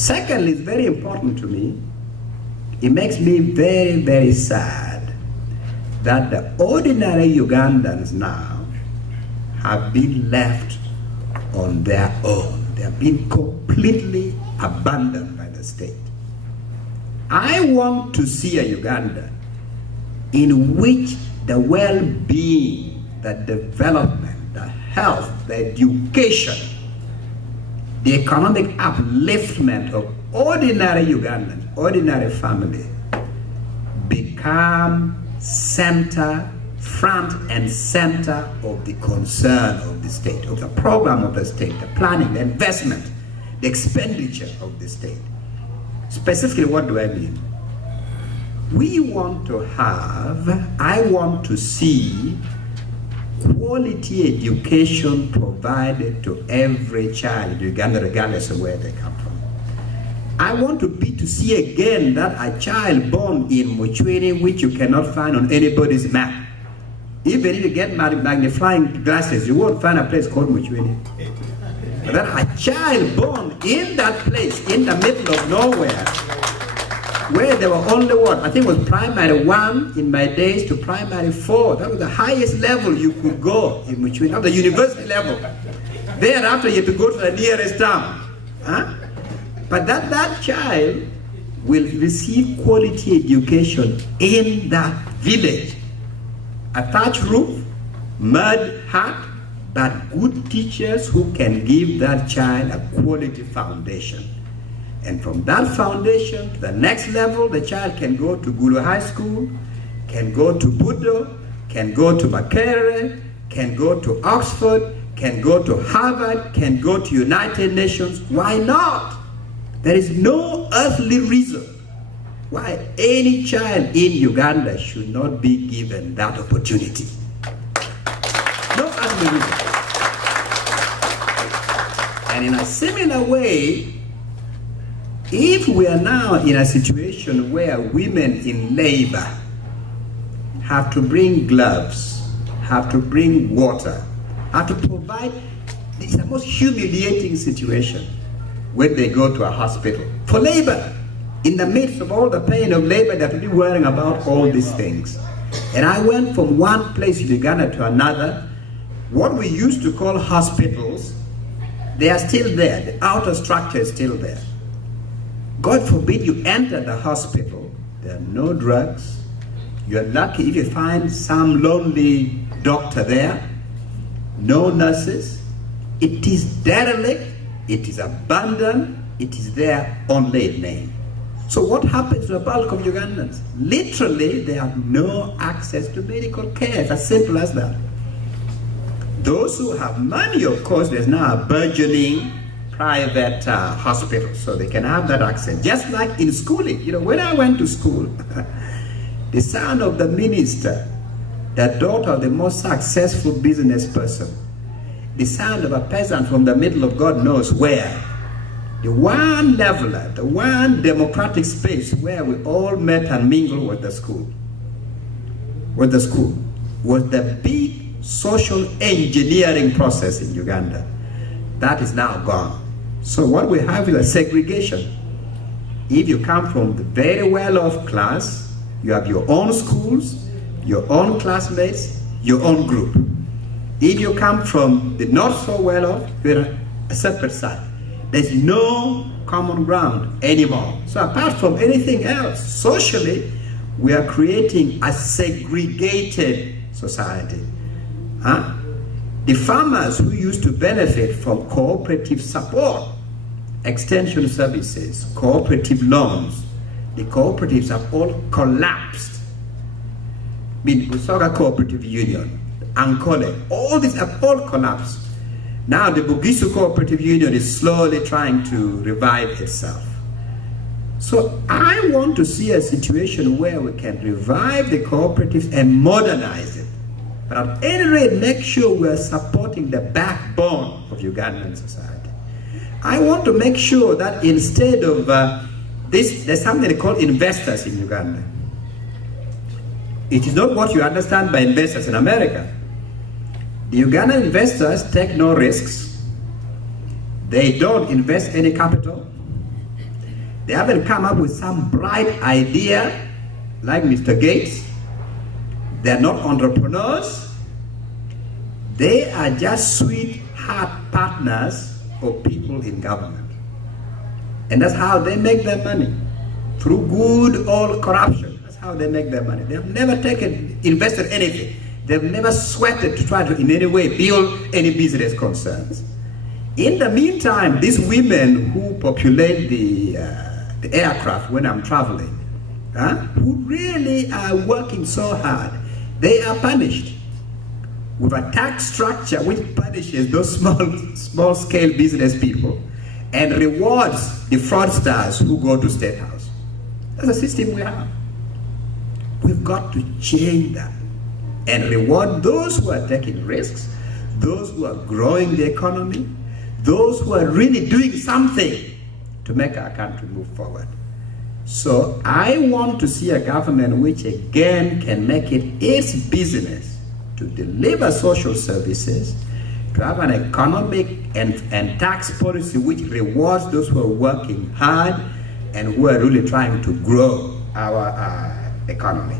Secondly, it's very important to me. It makes me very, very sad that the ordinary Ugandans now have been left on their own. They have been completely abandoned by the state. I want to see a Uganda in which the well-being, the development, the health, the education, the economic upliftment of ordinary Ugandans, ordinary family, become front and center of the concern of the state, of the program of the state, the planning, the investment, the expenditure of the state. Specifically, what do I mean? I want to see quality education provided to every child in Uganda, regardless of where they come from. I want to see again that a child born in Muchwini, which you cannot find on anybody's map. Even if you get magnifying glasses, you won't find a place called Muchwini. But that a child born in that place, in the middle of nowhere, where there were only I think it was primary 1 in my days to primary 4. That was the highest level you could go in Muchwini, not the university level. Thereafter, you had to go to the nearest town. Huh? But that child will receive quality education in that village. A thatched roof, mud hut, but good teachers who can give that child a quality foundation. And from that foundation to the next level, the child can go to Gulu High School, can go to Budo, can go to Makerere, can go to Oxford, can go to Harvard, can go to United Nations. Why not? There is no earthly reason why any child in Uganda should not be given that opportunity. No earthly reason. And in a similar way, if we are now in a situation where women in labor have to bring gloves, have to bring water, have to provide, it's the most humiliating situation when they go to a hospital for labor. In the midst of all the pain of labor, they have to be worrying about all these things. And I went from one place in Uganda to another. What we used to call hospitals, they are still there. The outer structure is still there. God forbid you enter the hospital, there are no drugs. You're lucky if you find some lonely doctor there, no nurses. It is derelict, it is abandoned, it is there only in name. So what happens to the bulk of Ugandans? Literally, they have no access to medical care. It's as simple as that. Those who have money, of course, there's now a burgeoning private hospital, so they can have that access. Just like in schooling, when I went to school, the son of the minister, the daughter of the most successful business person, the son of a peasant from the middle of God knows where, the one leveler, the one democratic space where we all met and mingled was the school. Was the big social engineering process in Uganda. That is now gone. So what we have is a segregation. If you come from the very well-off class, you have your own schools, your own classmates, your own group. If you come from the not so well-off, you're a separate side. There's no common ground anymore. So apart from anything else, socially, we are creating a segregated society. The farmers who used to benefit from cooperative support, extension services, cooperative loans, the cooperatives have all collapsed. Busoga Cooperative Union, Ankole, all these have all collapsed. Now the Bugisu Cooperative Union is slowly trying to revive itself. So I want to see a situation where we can revive the cooperatives and modernize it. But at any rate, make sure we are supporting the backbone of Ugandan society. I want to make sure that instead of this, there's something called investors in Uganda. It is not what you understand by investors in America. The Ugandan investors take no risks. They don't invest any capital. They haven't come up with some bright idea like Mr. Gates. They're not entrepreneurs. They are just sweetheart partners of people in government. And that's how they make their money. Through good old corruption. That's how they make their money. They've never invested anything. They've never sweated to try to in any way build any business concerns. In the meantime, these women who populate the aircraft when I'm traveling, who really are working so hard, they are punished with a tax structure which punishes those small scale business people and rewards the fraudsters who go to State House. That's the system we have. We've got to change that and reward those who are taking risks, those who are growing the economy, those who are really doing something to make our country move forward. So I want to see a government which again can make it its business to deliver social services, to have an economic and tax policy which rewards those who are working hard and who are really trying to grow our economy.